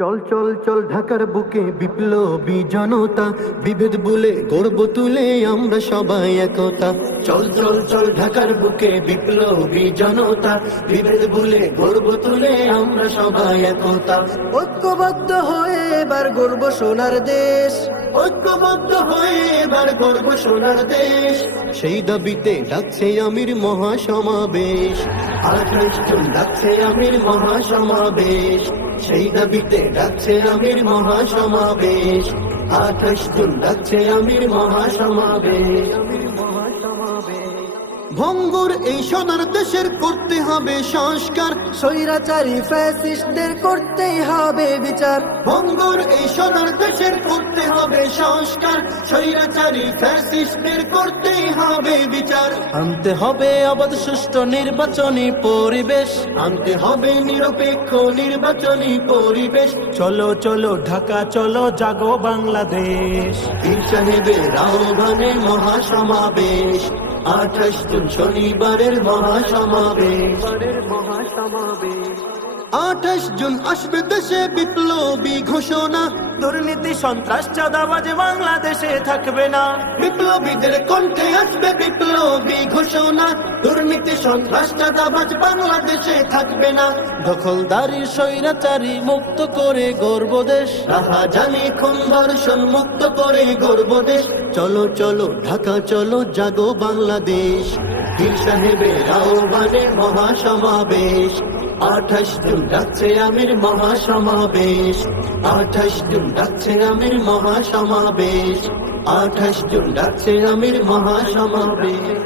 চল চল চল ঢাকার বুকে বিপ্লবী জনতা, বিভেদ ভুলে গর্ব তুলে আমরা সবাই একতা। চল চল চল ঢাকার বুকে বিপ্লবী জনতা, বিভেদ ভুলে গর্ব তুলে আমরা সবাই একতা। ঐক্যবদ্ধ হয়ে এবার গর্ব সোনার দেশ, ঐক্যবদ্ধ হয়ে এবার গর্ব সোনার দেশ। সেই দাবিতে ডাকছে আমির মহাসমাবেশ, 28 জুন ডাকছে আমির মহাসমাবেশ। সেই দাবিতে ডাকছে আমির মহাসমাবেশ, 28 জুন ডাকছে আমির মহাসমাবেশ। ভঙ্গুর এই সোনার দেশের করতে হবে সংস্কার, স্বৈরাচারী ফ্যাসিস্টদের করতেই হবে বিচার। ভঙ্গুর এই সোনার দেশের করতে হবে সংস্কার, স্বৈরাচারী ফ্যাসিস্টদের করতেই হবে বিচার। আনতে হবে অবাধ সুষ্ঠু নির্বাচনী পরিবেশ, আনতে হবে নিরপেক্ষ নির্বাচনী পরিবেশ। চলো চলো ঢাকা চলো জাগো বাংলাদেশ। পীর সাহেবের আহ্বানে মহাসমাবেশ, 28 জুন শনিবারের মহাসমাবেশ। 28 জুন আসবে দেশে বিপ্লবী ঘোষণা, দুর্নীতি সন্ত্রাস চাঁদাবাজ বাংলাদেশে থাকবে না। বিপ্লবীদের কণ্ঠে আসবে বিপ্লবী ঘোষণা, দুর্নীতি সন্ত্রাস চাঁদাবাজ বাংলাদেশে থাকবে না। দখলদারি স্বৈরাচারী মুক্ত করে গর্ব দেশ, রাহাজানি খুন ধর্ষণ মুক্ত করে গর্ব দেশ। চলো চলো ঢাকা চলো জাগো বাংলাদেশ, পীর সাহেবের আহ্বানে মহাসমাবেশ। 28 জুন ডাকছে আমির মহাসমাবেশ, 28 জুন ডাকছে আমির মহাসমাবেশ। 28 জুন ডাকছে আমির মহাসমাবেশ।